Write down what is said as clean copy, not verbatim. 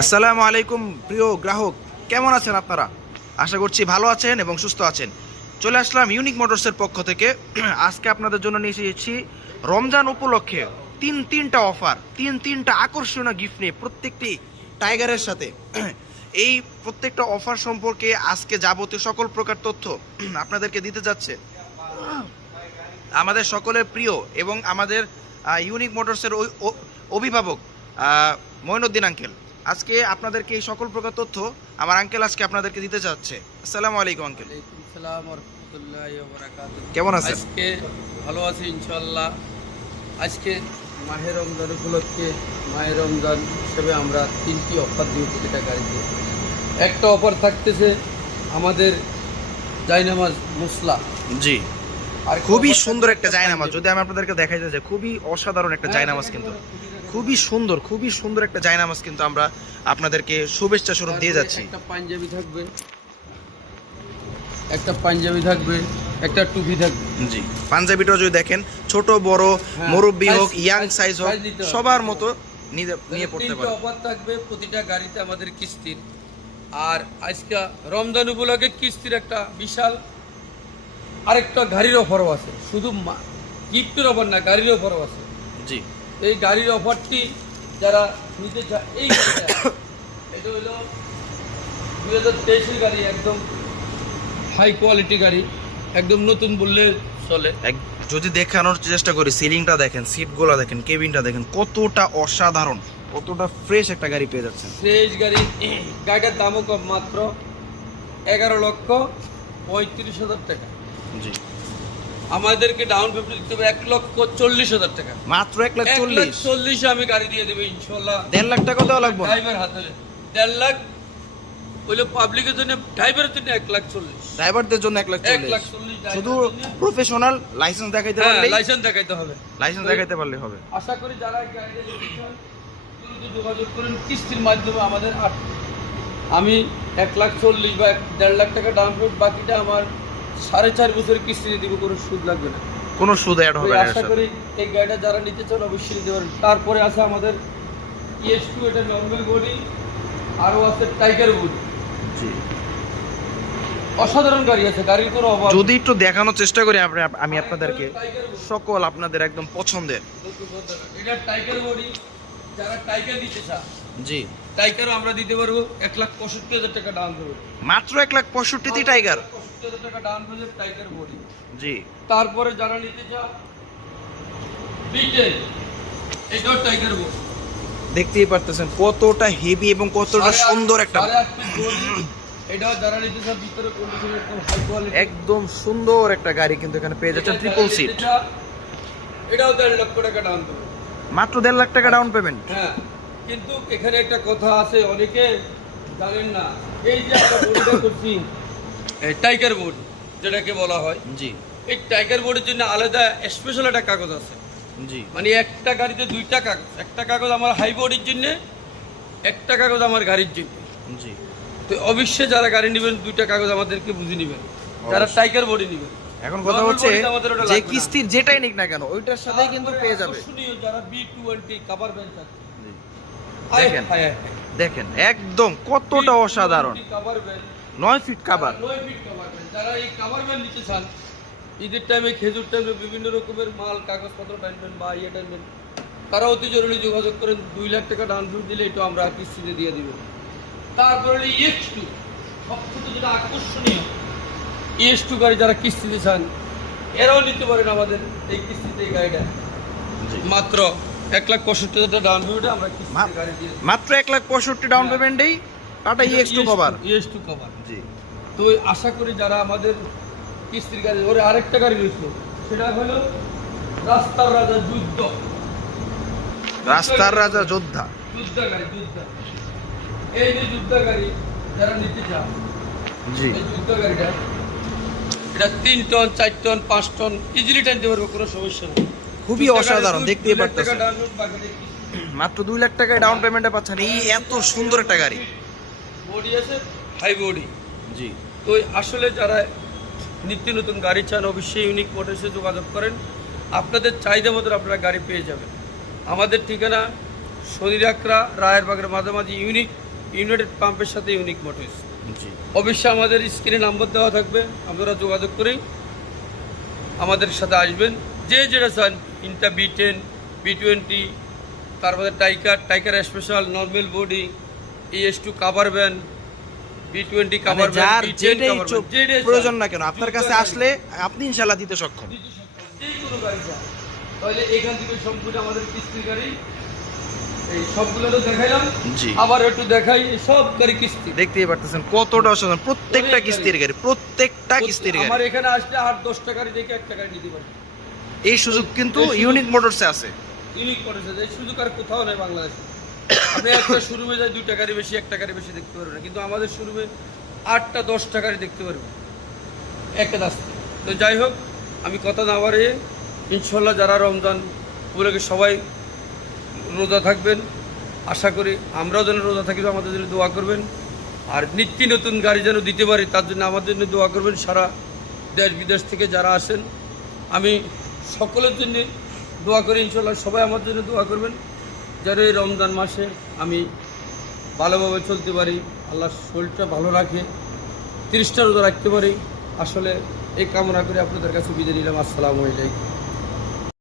আসসালামু আলাইকুম প্রিয় গ্রাহক, কেমন আছেন আপনারা? আশা করছি ভালো আছেন এবং সুস্থ আছেন। চলে আসলাম ইউনিক মোটরসের পক্ষ থেকে। আজকে আপনাদের জন্য নিয়ে এসেছি রমজান উপলক্ষে তিনটা অফার, তিনটা আকর্ষণীয় গিফট নিয়ে, প্রত্যেকটি টাইগারের সাথে। এই প্রত্যেকটা অফার সম্পর্কে আজকে যাবতীয় সকল প্রকার তথ্য আপনাদেরকে দিতে যাচ্ছে আমাদের সকলের প্রিয় এবং আমাদের ইউনিক মোটরসের অভিভাবক মঈনুদ্দিন আঙ্কেল। আজকে আপনাদেরকে এই সকল প্রকার তথ্য আমার আঙ্কেল আজকে আপনাদেরকে দিতে চাচ্ছে। আসসালামু আলাইকুম আঙ্কেল। আসসালামু রাহমাতুল্লাহি ওয়া বারাকাতুহু। কেমন আছেন? আজকে ভালো আছি ইনশাআল্লাহ। আজকে মাহে রমজান উপলক্ষে মাহে রমজান হিসেবে আমরা তিনটি অফার দিয়ে প্রতিটা গাড়িতে। একটা অফার থাকতেছে আমাদের জায়নামাজ মুসলা। জি, আর খুবই সুন্দর একটা জায়নামাজ। যদি আমি আপনাদেরকে দেখাইতে চাই, খুবই অসাধারণ একটা জায়নামাজ, কিন্তু খুবই সুন্দর একটা জায়নামাজ কিন্তু আমরা আপনাদেরকে শুভেচ্ছা স্বরূপ দিয়ে যাচ্ছি। একটা পাঞ্জাবি থাকবে, একটা টুপি থাকবে। জি, পাঞ্জাবিটাও যদি দেখেন, ছোট বড় মুরব্বি হোক, ইয়াং সাইজ হোক, সবার মতো নিয়ে পড়তে পারে। অফার থাকবে প্রতিটা গাড়িতে আমাদের কিস্তির। আর আজকে রমজান উপলক্ষে কিস্তির একটা বিশাল আরেকটা গাড়ির অফারও আছে। শুধু গিফটের অফার না, গাড়ির অফারও আছে। জি, এই গাড়ির অফারটি যারা নিতে চায়, এই এটা হলো 2023-এর গাড়ি, একদম হাই কোয়ালিটি গাড়ি, একদম নতুন বললে চলে। যদি দেখানোর চেষ্টা করি, সিলিংটা দেখেন, সিটগুলো দেখেন, কেবিনটা দেখেন, কতটা অসাধারণ, কতটা ফ্রেশ একটা গাড়ি পেয়ে যাচ্ছেন। ফ্রেশ গাড়ি। গাড়িটার দামও কম, মাত্র 11,35,000 টাকা। জি, আমাদেরকে ডাউন পেমেন্ট দিতে হবে 1,40,000 টাকা। মাত্র 1,40,000। 1,40,000 আমি গাড়ি দিয়ে দেবো ইনশাল্লাহ। 1.5 লাখ টাকা দেওয়া লাগবে? ড্রাইভার হাতে 1.5 লাখ হইলো পাবলিকের জন্য, ড্রাইভারের জন্য 1,40,000। ড্রাইভারদের জন্য 1,40,000 শুধু প্রফেশনাল লাইসেন্স দেখাইতে পারলে, লাইসেন্স দেখাইতে হবে, লাইসেন্স দেখাইতে পারলে হবে। আশা করি যারা গাড়িটা নিতে চান দ্রুত যোগাযোগ করুন কিস্তির মাধ্যমে আমাদের। আমি 1,40,000 বা 1.5 লাখ টাকা ডাউন পেমেন্ট, বাকিটা আমার 4.5 বছরের কিস্তি দিব, কোনো সুদ লাগবে না, কোনো সুদ অ্যাড হবে না। আশা করি এই গাড়িটা যারা নিতে চান অবশ্যই নিতে পারেন। তারপরে আছে আমাদের ES2, এটা নরমাল বডি, আরও আছে টাইগার বডি। জি, অসাধারণ গাড়ি আছে, গাড়ির কোনো অভাব। যদি একটু দেখানোর চেষ্টা করি আমি আপনাদেরকে, সকল আপনাদের একদম পছন্দের। এটা টাইগার বডি, যারা টাইগার নিতে চান, জি, টাইগারও আমরা দিতে পারবো 1,65,000 টাকা ডাউন পেমেন্ট। মাত্র 1,65,000 টাইগার। 65,000 টাকা ডাউন পেমেন্ট টাইগার বডি। জি, তারপরে যারা নিতে চান B10, এটাও টাইগার বডি। দেখতেই পারতেছেন কতটা হেভি এবং কতটা সুন্দর একটা, এটাও যারা নিতে চান ভিতরে কন্ডিশন একদম হাই কোয়ালিটি, একদম সুন্দর একটা গাড়ি কিন্তু এখানে পেয়ে যাচ্ছেন, ট্রিপল সিট। এটাও 1.5 লক্ষ টাকা ডাউন পেমেন্ট। মাত্র 1.5 লাখ টাকা ডাউন পেমেন্ট। হ্যাঁ, কিন্তু এখানে একটা কথা আছে, অনেকে জানেন না। এই যে আমরা বডিটা করছি, টাইগার বোর্ড যেটাকে বলা হয়, জি, এই টাইগার বোর্ডের জন্য আলাদা স্পেশাল একটা কাগজ আছে। জি, মানে একটা গাড়িতে দুইটা কাগজ, একটা কাগজ আমার হাই বোর্ডের জন্য, একটা কাগজ আমার গাড়ির জন্য। জি, তো অবশ্যই যারা গাড়ি নেবেন দুইটা কাগজ আমাদেরকে বুঝে নেবেন, যারা টাইগার বডি নেবেন। এখন কথা হচ্ছে যে কিস্তির যেটাই নিক না কেন ওইটার সাথেই কিন্তু পেয়ে যাবে। যারা B20 কভার বেঞ্চ আছে, দেখেন দেখেন একদম কতটা অসাধারণ, 9 fit cover. 9 fit cover bench, যারা এই কভার বেঞ্চ নিতে চান, ঈদের টাইমে, খেজুর টাইমে বিভিন্ন রকমের মাল কাগজপত্র টানবেন বা টানবেন, তারা অতি জরুরি যোগাযোগ করেন। 2 লাখ টাকা ডাউন পেমেন্ট দিলে এটা আমরা কিস্তিতে দিয়ে দিব। তারপরে ES2, সবথেকে যেটা আকর্ষণীয়, ES2 গাড়ি যারা কিস্তিতে চান এরাও নিতে পারেন আমাদের এই কিস্তিতে। এই গাড়িটা মাত্র 1,65,000 ডাউন পেমেন্টে আমরা কিস্তিতে গাড়ি দিয়ে দিই। মাত্র 1,65,000 ডাউন পেমেন্টেই Tata EX2 cover. ES2 cover. জি, তো আশা করি যারা আমাদের কিস্তির গাড়ি, ওরে আরেকটা গাড়ি রয়েছে, সেটা হলো রাস্তার রাজা যুদ্ধ, রাস্তার রাজা যোদ্ধা। যোদ্ধা গাড়ি, যোদ্ধা। এই যে যোদ্ধা গাড়ি যারা নিতে চান, জি, এই যোদ্ধা গাড়িটা, এটা 3 টন 4 টন 5 টন ইজিলি টানতে পারবে, কোনো সমস্যা নেই। খুবই অসাধারণ, দেখতেই পারতেছেন। মাত্র 2 লাখ টাকায় ডাউন পেমেন্টে পাচ্ছেন এই এত সুন্দর একটা গাড়ি। বডি আছে হাই বডি। জি, তো আসলে যারা নিত্য নতুন গাড়ি চান অবশ্যই ইউনিক মোটরসে যোগাযোগ করেন, আপনাদের চাহিদা মতো আপনারা গাড়ি পেয়ে যাবেন। আমাদের ঠিকানা শনিরাকড়া রায়েরবাগের মাঝামাঝি ইউনাইটেড পাম্পের সাথে ইউনিক মোটরস। জি। অবশ্যই আমাদের স্ক্রিনে নাম্বার দেওয়া থাকবে, আপনারা যোগাযোগ করেই আমাদের সাথে আসবেন। যে যেটা চান, ইন্টা B10, B20, তারপরে টাইকার special, normal body, ES2 cover van, B20 cover মানে যার ভ্যান, যেটাই যেটাই প্রয়োজন না কেন আপনার কাছে আসলে আপনি ইনশাআল্লাহ দিতে সক্ষম। যেই কোনো গাড়ি চান, তাহলে এখান থেকে সম্পূর্ণ আমাদের কিস্তির গাড়ি। এই সবগুলো তো দেখাইলাম, জি। আবার একটু দেখাই, এই সব গাড়ি কিস্তি। দেখতেই পারতেছেন কতটা অসাধারণ, প্রত্যেকটা কিস্তির গাড়ি, প্রত্যেকটা কিস্তির আমার গাড়ি। এখানে আসলে 8-10 টাকার দেখে 1 টাকায় নিতে পারি। এই সুযোগ কিন্তু ইউনিক মোটরসে আছে। ইউনিক করেছে, এই সুযোগ আর কোথাও নেই বাংলাদেশে। আপনি একটা শোরুমে যায় 2 টাকারই বেশি, 1 টাকারই বেশি দেখতে পারবেন না, কিন্তু আমাদের শোরুমে 8-10 টাকারই দেখতে পারবেন একটা রাস্তা। তো যাই হোক, আমি কথা না বাড়িয়ে ইনশাল্লাহ যারা রমজান উপলক্ষে সবাই রোজা থাকবেন, আশা করি আমরাও যেন রোজা থাকি, আমাদের জন্য দোয়া করবেন। আর নিত্য নতুন গাড়ি যেন দিতে পারি তার জন্য আমাদের জন্য দোয়া করবেন। সারা দেশ বিদেশ থেকে যারা আসেন, আমি সকলের জন্য দোয়া করি, ইনশাল্লাহ সবাই আমার জন্য দোয়া করবেন যেন এই রমজান মাসে আমি ভালোভাবে চলতে পারি, আল্লাহ শরীরটা ভালো রাখে, 30টা রোজা রাখতে পারি। আসলে এই কামনা করে আপনাদের কাছে বিদায় নিলাম। আসসালামু আলাইকুম।